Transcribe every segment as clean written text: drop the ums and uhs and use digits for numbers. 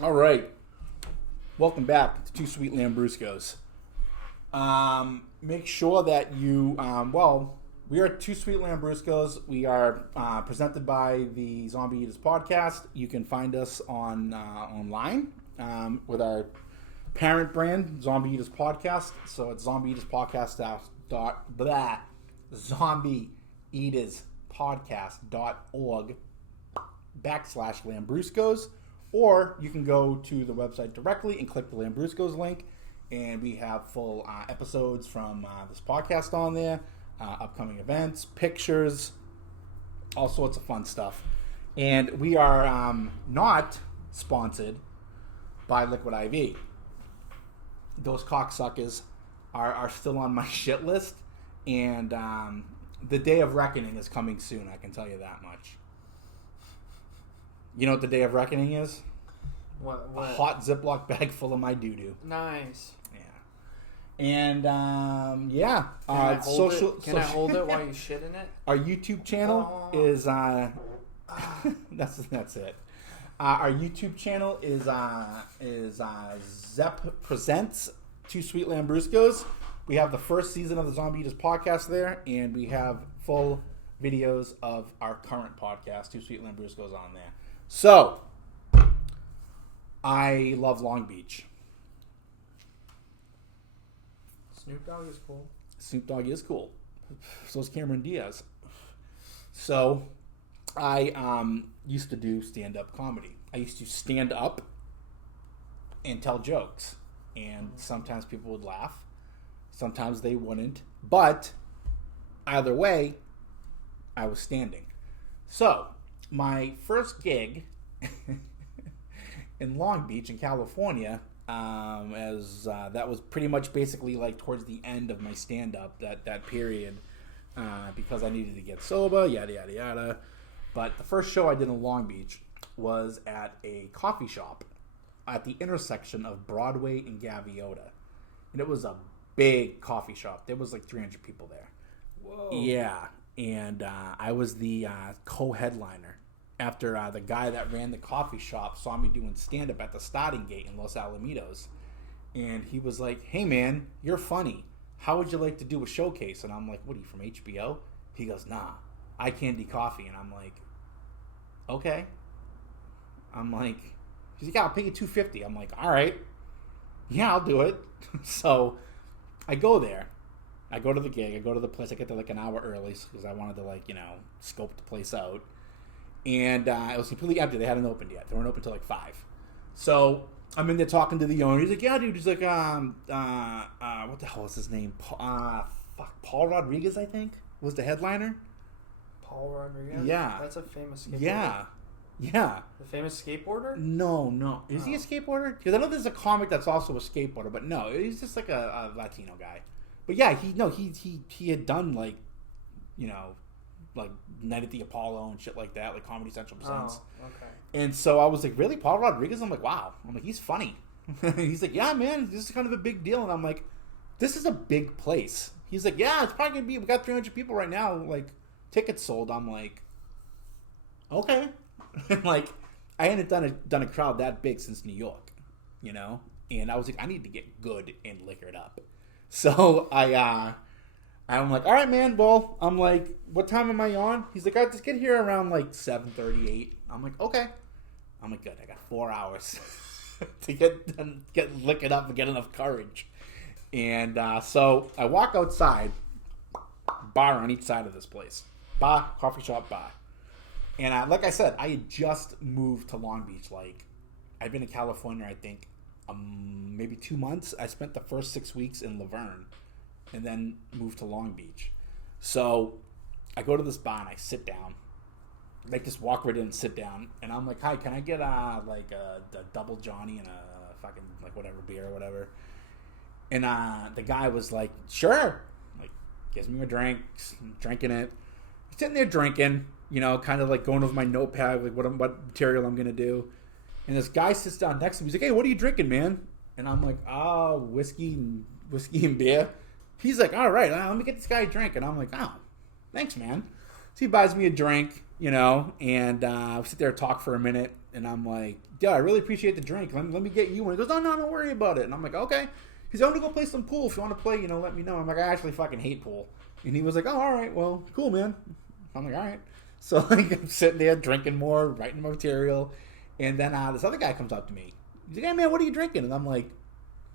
All right. Welcome back to Two Sweet Lambruscos. Make sure that you, we are Two Sweet Lambruscos. We are presented by the Zombie Eaters podcast. You can find us on online with our parent brand, Zombie Eaters Podcast. So it's Zombie Eaters Podcast Zombie Eaters Podcast.org/Lambruscos. Or you can go to the website directly and click the Lambruscos link, and we have full episodes from this podcast on there, upcoming events, pictures, all sorts of fun stuff. And we are not sponsored by Liquid IV. Those cocksuckers are still on my shit list, and the day of reckoning is coming soon, I can tell you that much. You know what the day of reckoning is? What? A hot Ziploc bag full of my doo-doo. Nice. Yeah. And, yeah. Can I hold it while you shit in it? Our YouTube channel is, that's it. Our YouTube channel is Zep Presents Two Sweet Lambruscos. We have the first season of the Zombie Eaters podcast there, and we have full videos of our current podcast, Two Sweet Lambruscos, on there. So, I love Long Beach. Snoop Dogg is cool. Snoop Dogg is cool. So is Cameron Diaz. So, I used to do stand-up comedy. I used to stand up and tell jokes. And sometimes people would laugh. Sometimes they wouldn't. But, either way, I was standing. So, my first gig in Long Beach in California, that was pretty much basically like towards the end of my stand-up, that period, because I needed to get sober, yada, yada, yada. But the first show I did in Long Beach was at a coffee shop at the intersection of Broadway and Gaviota. And it was a big coffee shop. There was like 300 people there. Whoa. Yeah. And I was the co-headliner after the guy that ran the coffee shop saw me doing stand-up at the starting gate in Los Alamitos. And he was like, hey, man, you're funny. How would you like to do a showcase? And I'm like, what are you, from HBO? He goes, nah, eye candy coffee. And I'm like, okay. I'm like, he's like, yeah, I'll pay you $250. I'm like, all right. Yeah, I'll do it. So I go there. I go to the gig. I go to the place. I get there like an hour early because I wanted to, scope the place out. And it was completely empty. They hadn't opened yet. They weren't open until like 5. So I'm in there talking to the owner. He's like, yeah, dude. He's like, what the hell is his name? Paul Rodriguez, I think, was the headliner. Paul Rodriguez? Yeah. That's a famous skateboarder. Yeah. The famous skateboarder? No. Is he a skateboarder? Because I know there's a comic that's also a skateboarder, but no, he's just like a Latino guy. But yeah, he had done like Night at the Apollo and shit like that, like Comedy Central Presents. Oh, okay. And so I was like, really, Paul Rodriguez? I'm like, wow. I'm like, he's funny. He's like, yeah, man, this is kind of a big deal. And I'm like, this is a big place. He's like, yeah, it's probably gonna be. We got 300 people right now, like tickets sold. I'm like, okay. Like, I hadn't done a crowd that big since New York, And I was like, I need to get good and liquored up. So I'm like, all right, man. Well, I'm like, what time am I on? He's like, I just get here around like 7:38. I'm like, okay. I'm like, good. I got 4 hours to get liquored up and get enough courage. And so I walk outside, bar on each side of this place, bar, coffee shop, bar. And like I said, I had just moved to Long Beach. Like, I've been in California, I think, maybe 2 months. I spent the first 6 weeks in Laverne. And then moved to Long Beach. So I go to this bar and I sit down. Like, just walk right in and sit down. And I'm like, hi, can I get a double Johnny and a fucking like whatever beer or whatever? And the guy was like, sure. Like, gives me a drink, drinking it. Sitting there drinking, kind of like going over my notepad, like what material I'm gonna do. And this guy sits down next to me. He's like, hey, what are you drinking, man? And I'm like, whiskey and beer. He's like, all right, let me get this guy a drink. And I'm like, oh, thanks, man. he buys me a drink, you know, and we sit there and talk for a minute. And I'm like, yeah, I really appreciate the drink. Let me get you one. He goes, no, don't worry about it. And I'm like, okay. He's like, I'm going to go play some pool. If you want to play, you know, let me know. I'm like, I actually fucking hate pool. And he was like, oh, all right. Well, cool, man. I'm like, all right. So like, I'm sitting there drinking more, writing my material. And then this other guy comes up to me. He's like, hey, man, what are you drinking? And I'm like,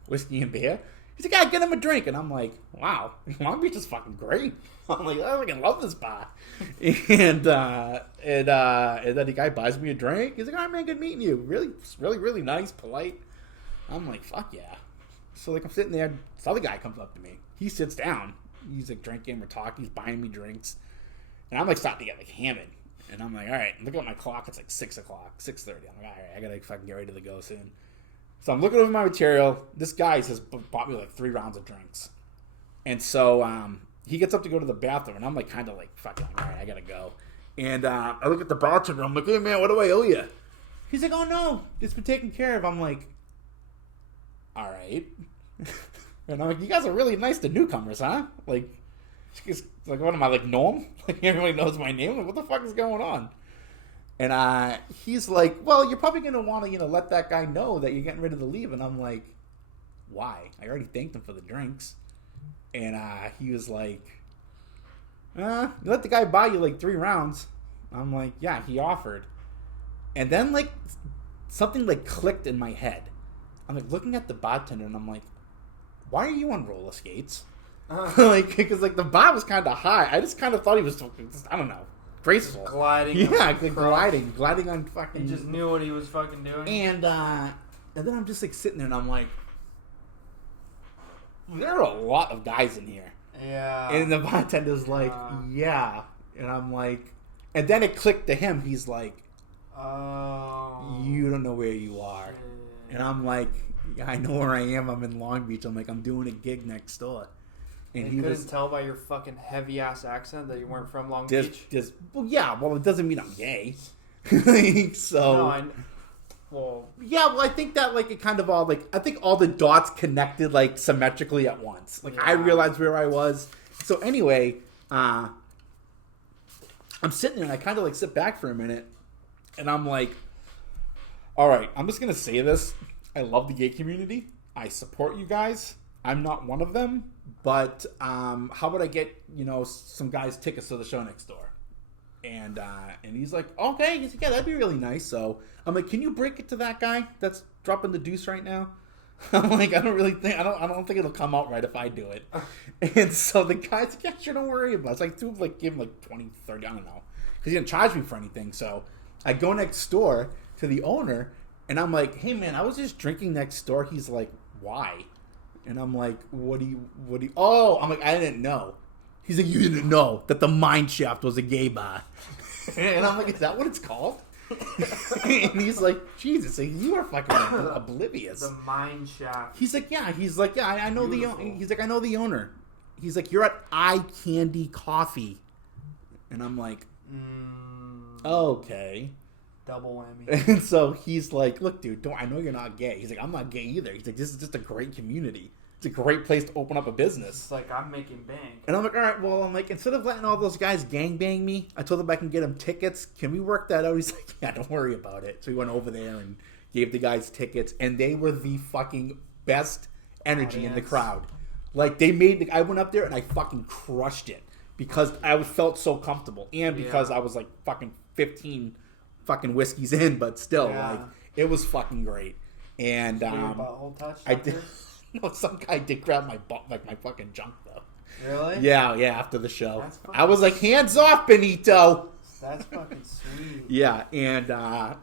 whiskey and beer. He's like, yeah, get him a drink. And I'm like, wow, Long Beach is fucking great. I'm like, I fucking love this bar. And then the guy buys me a drink. He's like, all right, man, good meeting you. Really, really, really nice, polite. I'm like, fuck yeah. So like, I'm sitting there. This other guy comes up to me. He sits down. He's like drinking. We're talking. He's buying me drinks. And I'm like starting to get like hammered. And I'm like, all right. Look at my clock. It's like 6 o'clock, 6:30. I'm like, all right, I gotta fucking get ready to go soon. So I'm looking over my material. This guy says bought me like 3 rounds of drinks. And so he gets up to go to the bathroom, and I'm like kind of like fucking all right, I gotta go. And I look at the bartender. I'm like, hey man, what do I owe you? He's like, oh no, it's been taken care of. I'm like, all right. And I'm like, you guys are really nice to newcomers, huh? Like what am I, like Norm? Like everybody knows my name. Like, what the fuck is going on? And he's like, well, you're probably going to want to, you know, let that guy know that you're getting ready to leave. And I'm like, why? I already thanked him for the drinks. And he was like, you let the guy buy you like 3 rounds. I'm like, yeah, he offered. And then like something like clicked in my head. I'm like looking at the bartender and I'm like, why are you on roller skates? Like, because like the bar was kind of high. I just kind of thought he was, I don't know, graceful. Gliding. Yeah, like gliding on fucking. He just knew what he was fucking doing. And then I'm just like sitting there and I'm like, there are a lot of guys in here. Yeah. And the bartender's like, yeah. And I'm like, and then it clicked to him. He's like, oh, you don't know where you are. Yeah. And I'm like, yeah, I know where I am. I'm in Long Beach. I'm like, I'm doing a gig next door. And he couldn't tell by your fucking heavy ass accent that you weren't from Long Beach. Well, it doesn't mean I'm gay. So, no, I think that like it kind of all like I think all the dots connected like symmetrically at once. Like I realized where I was. So anyway, I'm sitting there and I kind of like sit back for a minute, and I'm like, all right, I'm just gonna say this. I love the gay community. I support you guys. I'm not one of them, but how about I get, you know, some guys tickets to the show next door? And he's like, okay. He's like, yeah, that'd be really nice. So I'm like, can you break it to that guy that's dropping the deuce right now? I'm like, I don't think it'll come out right if I do it. And so the guy's like, yeah, sure, don't worry about it. It's like, give him like 20, 30, I don't know. Because he didn't charge me for anything. So I go next door to the owner, and I'm like, hey man, I was just drinking next door. He's like, why? And I'm like, what do you, oh, I'm like, I didn't know. He's like, you didn't know that the Mine Shaft was a gay bar. And I'm like, is that what it's called? And he's like, Jesus, you are fucking oblivious. The Mine Shaft. He's like, yeah, I know he's like, I know the owner. He's like, you're at Eye Candy Coffee. And I'm like, okay. Double whammy. And so he's like, look, dude, I know you're not gay. He's like, I'm not gay either. He's like, this is just a great community. It's a great place to open up a business. It's like, I'm making bank. And I'm like, all right, well, I'm like, instead of letting all those guys gangbang me, I told them I can get them tickets. Can we work that out? He's like, yeah, don't worry about it. So we went over there and gave the guys tickets, and they were the fucking best energy in the crowd. Like, I went up there and I fucking crushed it because I felt so comfortable, and because I was like fucking 15 fucking whiskeys in, but still, like, it was fucking great. And butthole touch. I did. No, some guy did grab my butt, like my fucking junk though. Really? Yeah. After the show, I was like, "Hands off, Benito." That's fucking sweet. Yeah, and I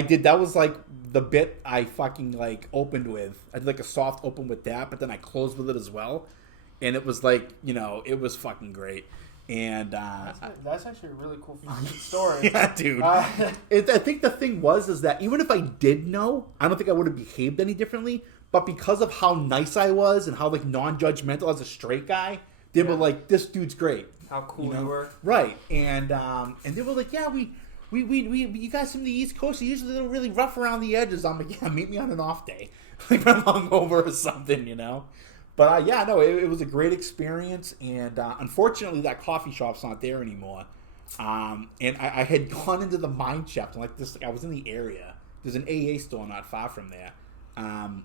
did. That was like the bit I fucking like opened with. I did like a soft open with that, but then I closed with it as well, and it was like, you know, it was fucking great. And that's actually a really cool story. Yeah, dude. I think the thing is that even if I did know, I don't think I would have behaved any differently. But because of how nice I was and how like non-judgmental as a straight guy, they were like, "This dude's great." How cool you were, right? And they were like, "Yeah, we you guys from the East Coast are usually a little really rough around the edges." I'm like, "Yeah, meet me on an off day, like I'm hungover or something, you know." But yeah, no, it was a great experience, and unfortunately, that coffee shop's not there anymore. And I had gone into the mine shaft, and like this, I was in the area. There's an AA store not far from there,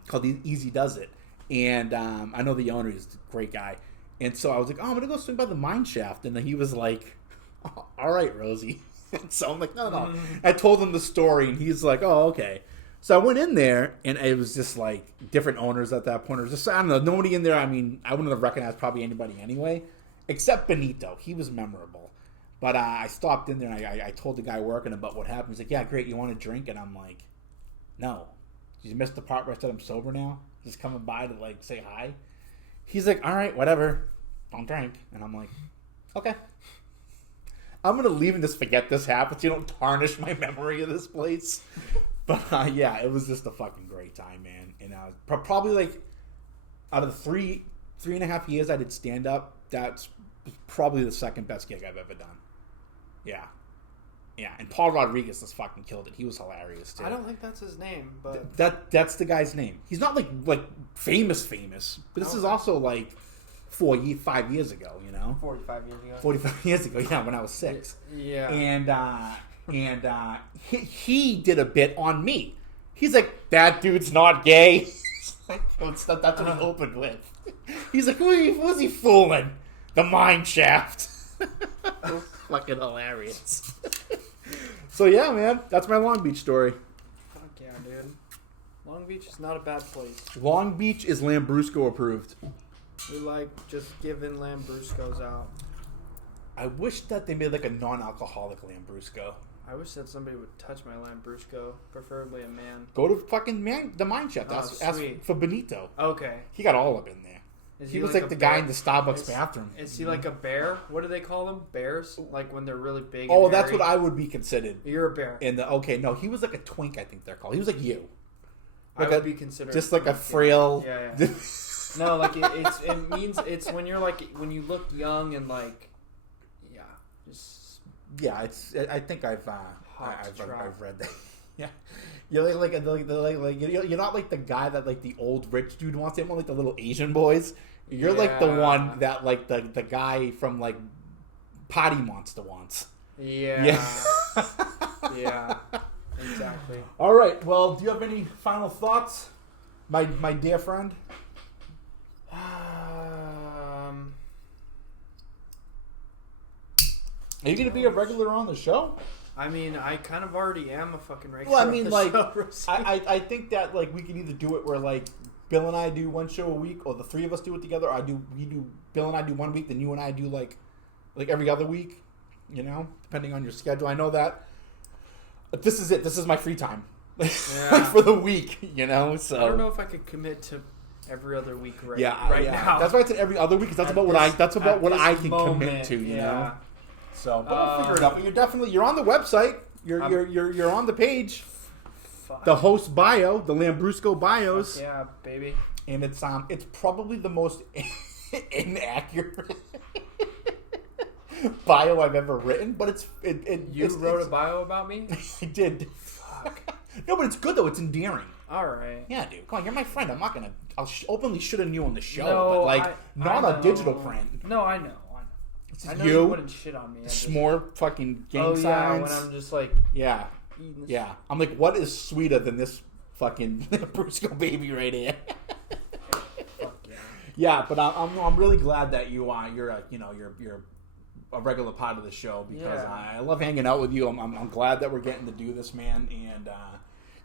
called Easy Does It, and I know the owner is a great guy, and so I was like, oh, I'm gonna go swing by the mine shaft, and then he was like, oh, all right, Rosie. And so I'm like, no. I told him the story, and he's like, oh, okay. So I went in there, and it was just like different owners at that point. It was just, I don't know, nobody in there. I mean, I wouldn't have recognized probably anybody anyway, except Benito. He was memorable. But I stopped in there, and I told the guy working about what happened. He's like, yeah, great, you want a drink? And I'm like, no. Did you miss the part where I said I'm sober now? Just coming by to, like, say hi? He's like, all right, whatever. Don't drink. And I'm like, okay. I'm going to leave and just forget this happened so you don't tarnish my memory of this place. But, yeah, it was just a fucking great time, man. And probably, like, out of the 3.5 years I did stand-up, that's probably the second best gig I've ever done. Yeah. Yeah, and Paul Rodriguez just fucking killed it. He was hilarious, too. I don't think that's his name, but... That's the guy's name. He's not, like famous, but this is also, like, 5 years ago, you know? 45 years ago. 45 years ago, yeah, when I was 6. Yeah. And he did a bit on me. He's like, that dude's not gay. That's what he opened with. He's like, who's he fooling? The mine shaft. Fucking hilarious. So yeah, man, that's my Long Beach story. Fuck yeah, dude. Long Beach is not a bad place. Long Beach is Lambrusco approved. We like just giving Lambruscos out. I wish that they made like a non-alcoholic Lambrusco. I wish that somebody would touch my Lambrusco, preferably a man. Go to fucking the mine shaft. Ask for Benito. Okay. He got all up in there. He was like the guy in the Starbucks bathroom. Is he like a bear? What do they call them? Bears? Like when they're really big. Oh, that's what I would be considered. You're a bear. No, he was like a twink. I think they're called. He was like you. Like I would be considered just like a frail. Yeah. No, like it means it's when you're like when you look young and like, yeah, just. Yeah, I think I've read that. Yeah, you're you're not like the guy that like the old rich dude wants. You're more like the little Asian boys. You're like the one that like the guy from like Potty Monster wants. Yeah. Yeah. Exactly. All right. Well, do you have any final thoughts, my dear friend? Are you going to be a regular on the show? I mean, I kind of already am a fucking regular. Well, I mean, like, I think that like we can either do it where like Bill and I do one show a week, or the three of us do it together. Or Bill and I do 1 week, then you and I do like every other week. You know, depending on your schedule. I know that. But this is it. This is my free time, like for the week. You know, so I don't know if I could commit to every other week now. That's why I said every other week, because that's about what I can commit to. You know. So, but we'll figure it out. But you're on the website. You're on the page. Fuck. The host bio, the Lambrusco bios. Yeah, baby. And it's probably the most inaccurate bio I've ever written. But you wrote a bio about me? I did. Fuck. No, but it's good though. It's endearing. All right. Yeah, dude. Come on, you're my friend. I'm not gonna. I'll openly shit on you on the show, no, but like not a digital print. No, I know. It's I know you wouldn't shit on me. S'more fucking gang signs. Yeah, when I'm just like... Yeah. I'm like, what is sweeter than this fucking Brusco baby right here? Fuck yeah. Yeah, but I'm really glad that you're a regular part of the show, because I love hanging out with you. I'm glad that we're getting to do this, man. And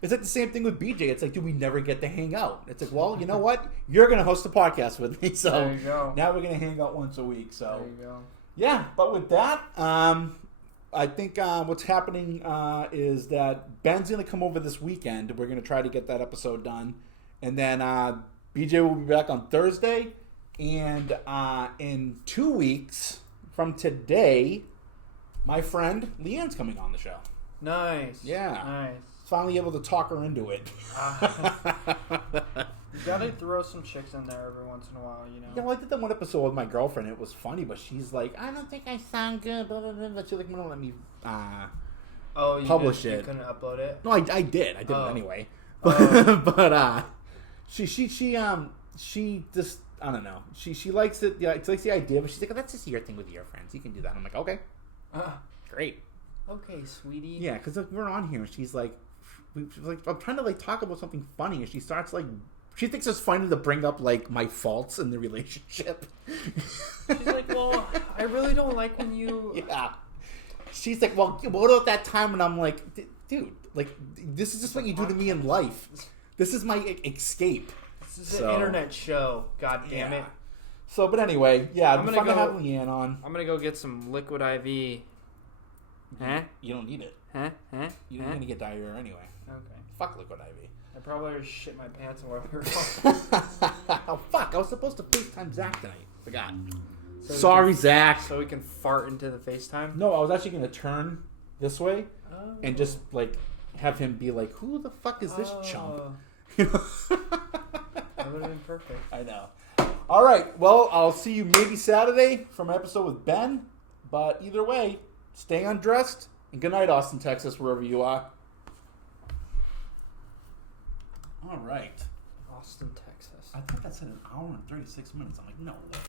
it's like the same thing with BJ. It's like, do we never get to hang out? It's like, well, you know what? You're going to host a podcast with me. So there you go. Now we're going to hang out once a week. So there you go. Yeah, but with that, I think what's happening is that Ben's going to come over this weekend. We're going to try to get that episode done. And then BJ will be back on Thursday. And in 2 weeks from today, my friend Leanne's coming on the show. Nice. Yeah. Nice. Finally able to talk her into it. You gotta throw some chicks in there every once in a while, you know. Yeah, well, I did that one episode with my girlfriend. It was funny, but she's like, I don't think I sound good. Blah blah blah. But she's like, "Don't let me publish it." You couldn't upload it. No, I did. I did it anyway. But she just I don't know. She likes it. Yeah, she likes the idea, but she's like, oh, that's just your thing with your friends. You can do that. I'm like, okay, great. Okay, sweetie. Yeah, because like, we're on here. She's like, I'm trying to like talk about something funny, and she starts like, she thinks it's funny to bring up like my faults in the relationship. She's like, well, I really don't like when you. Yeah. She's like, well, what about that time? And I'm like, dude, like, this is just what you do to me in life. This is my escape. This is an internet show. God damn it. So, but anyway, yeah, I'm gonna to have Leanne on. I'm gonna go get some liquid IV. Huh? You don't need it. Huh? You're gonna get diarrhea anyway. Okay. Fuck liquid IV. I probably already shit my pants while we were talking. Oh fuck! I was supposed to FaceTime Zach tonight. Forgot. So Sorry, Zach. So we can fart into the FaceTime? No, I was actually gonna turn this way and just like have him be like, "Who the fuck is this chump?" You know? That would have been perfect. I know. All right. Well, I'll see you maybe Saturday for my episode with Ben. But either way, stay undressed and good night, Austin, Texas, wherever you are. All right. Austin, Texas. I thought that said an hour and 36 minutes. I'm like, no way.